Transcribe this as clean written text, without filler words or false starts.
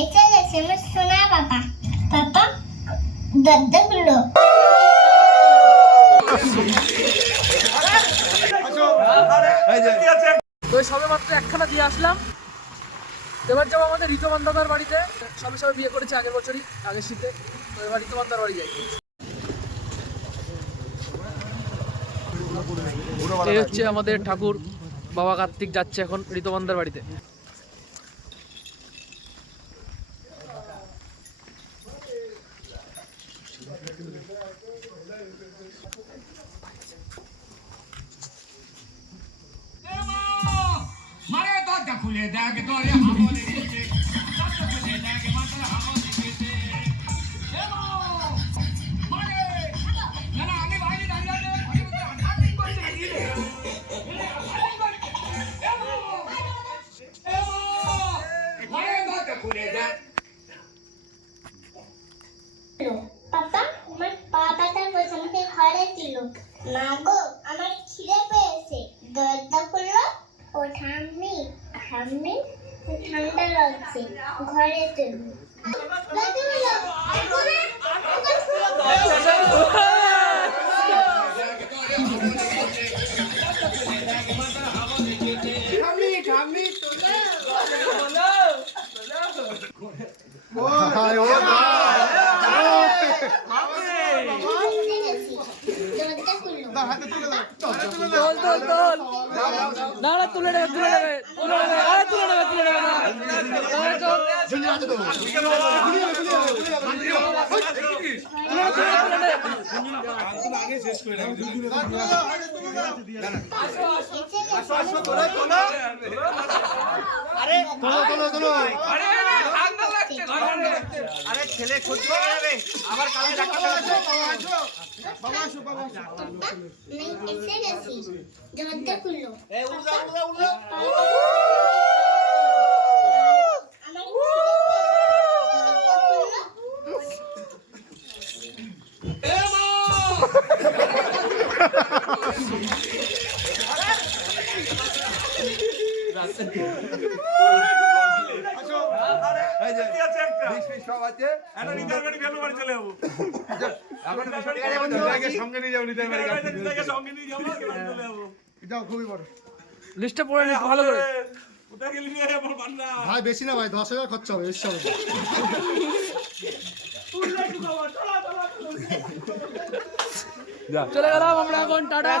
এসে গেছে আমার সোনা বাবা। পাপা দরজাগুলো তো সবে মাত্র একখানা দিয়ে আসলাম। এবার যাবো আমাদের ঋতমান দাদার বাড়িতে। সবে সবে বিয়ে করেছে আগের বছরই, আগের শীতে। তো এবার ঋতমান দাদার বাড়ি যাই। এই হচ্ছে আমাদের ঠাকুর বাবা কার্তিক যাচ্ছে এখন ঋতমানদার বাড়িতে। খুলে দেখ তোরে হামলে দিতে খুলে দেখ মাত্র হামলে দিতে মানে না আমি বাইরে দাঁড়িয়ে আছি আমি করতে গিয়ে খুলে দেখ। পাপা আমার পাপাটা বসে ঘরে ছিল না গো, আমার খিদে পেয়েছে। দরজা খুললো। ও ঠাম্মি ঠাম্মি ঠান্ডা লাগছে, ঘরে চলো। না না তুলে নেবে তুলে নেবে তুলে নেবে তুলে নেবে তুলে নেবে আরে ছেলে ক্ষতি হয়ে যাবে আবার কালকে ডাক্তার বাবা আসো বাবা আসো। এসে গেছি, দরজা খুললো। লিস্টটা পড়ে নি ভালো করে। ভাই বেশি না ভাই, 10,000 খরচা হবে বেশি হবে। চলে গেলাম আমরা এখন, টাটা।